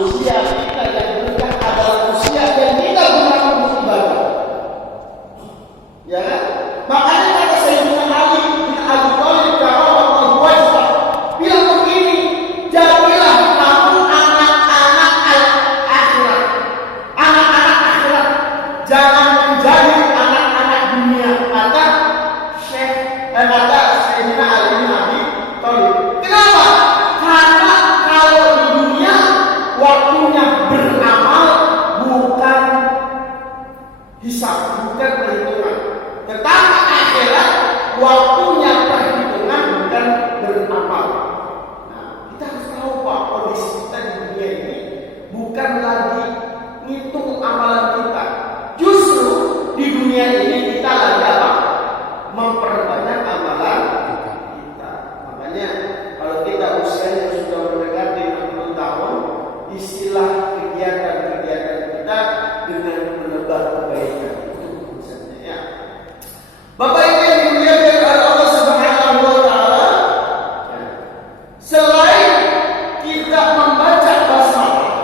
usia kita yang berkah adalah usia yang tidak gunakan untuk ibadah. Ya kan? Makanya kata Sayyidina Ali bin Abi Thalib karramallahu wajhah bilang begini, jadilah kamu anak-anak akhirat. Anak-anak akhirat, jangan menjadi anak-anak dunia. Kata Sayyidina Ali bin Abi Thalib. Kenapa? Karena kalau di dunia waktunya beramal, bukan hisab, bukan perhitungan. Tetapi akhirat waktunya perhitungan, bukan beramal. Nah, kita harus tahu Pak, kondisi kita di dunia ini bukan lagi ngitung amalan kita. Justru di dunia ini kita lagi apa? Memperbanyak amalan kita. Makanya kalau kita usianya sudah mendekati 60 tahun, istilah kegiatan-kegiatan kita dengan menebar kebaikan. Ya. Bapak Ibu yang dimuliakan oleh Allah Subhanahu wa taala, selain kita membaca basmalah,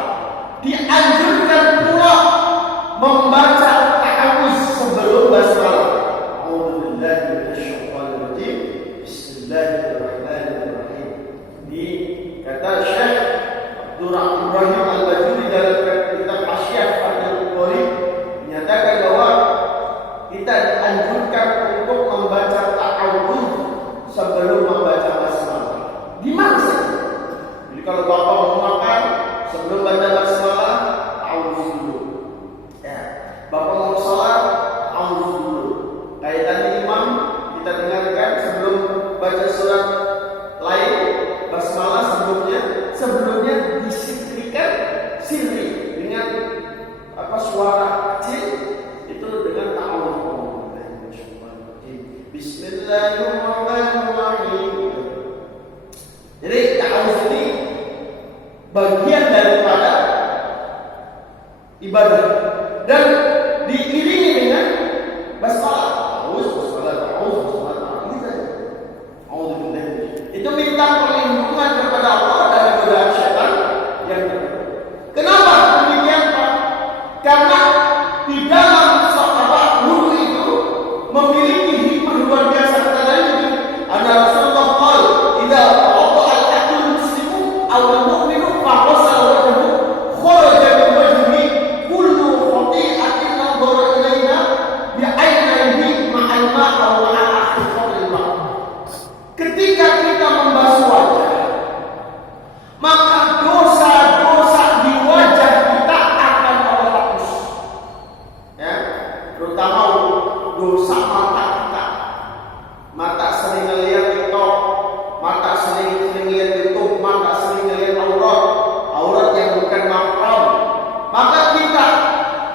dianjurkan pula membaca ta'awuz sebelum basmalah. A'udzubillahi minasyaitonir rajim. Bismillahirrahmanirrahim. Di kata Syekh Abdul Rahim Al-Bajuri dalam kitab Hasyiah Fathul Qorib menyatakan bahwa kita dianjurkan untuk membaca ta'awuz sebelum membaca basmalah. Di mana saja. Jadi kalau Bapak mau makan, sebelum baca basmalah, ta'awuz dulu. Ya. Bapak mau sholat, ta'awuz dulu. Kayak tadi imam kita dengarkan sebelum baca surat lain, basmalah sebelumnya disirrikan, sirri dengan suara kecil itu dengan ta'awuz. Bismillahirrahmanirrahim. Jadi ta'awuz ini bagian daripada ibadah dan diiringi dengan basmalah. Itu minta perlindungan kepada Allah dari godaan syaitan yang tertentu. Kenapa demikian Pak? Karena di dalam wudu itu memiliki hikmah luar biasa. Kata Nabi, ada Rasulullah qol, "Idza wada'a al-abdul muslimu aw al-mu'minu fa ghasala wajhahu, kharaja min wajhihi kullu khati'atin nadhara ilayna bi 'ainayhi ma'al ma'a wa ma'a akhiril ma'." Ketika kita membasuh wajah, maka dosa-dosa di wajah kita akan Allah hapus. Ya, terutama dosa mata kita. Mata sering melihat TikTok, mata sering lihat YouTube, mata sering lihat aurat yang bukan mahram. Maka kita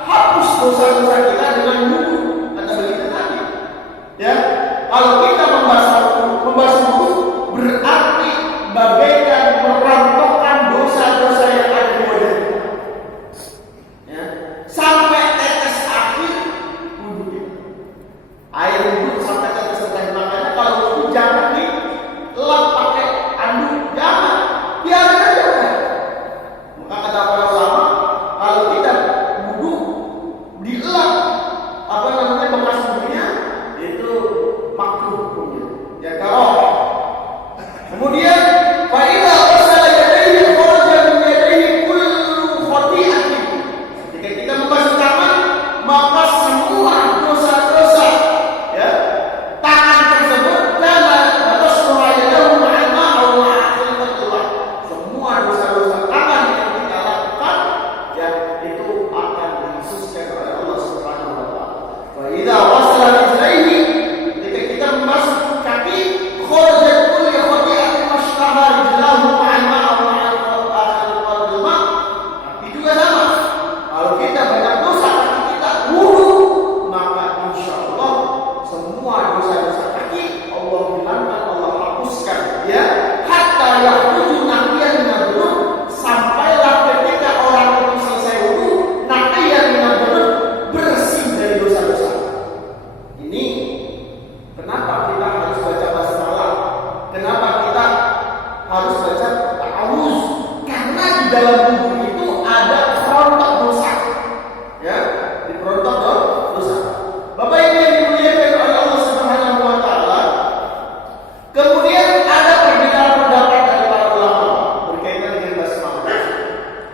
hapus dosa-dosa kita dengan wudu. Kata begitu tadi. Ya, kalau kita membasuh wudu berarti bagaikan merontokkan dosa-dosa yang ada di wajah kita. Ya, sampai tetes akhir wudu kita. Air wudu sampai tetes akhir. Makanya kalau wudu jangan dilap pakai anduk, jangan, biarin aja. Maka kata para ulama, kalau kita wudu dilap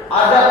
Ada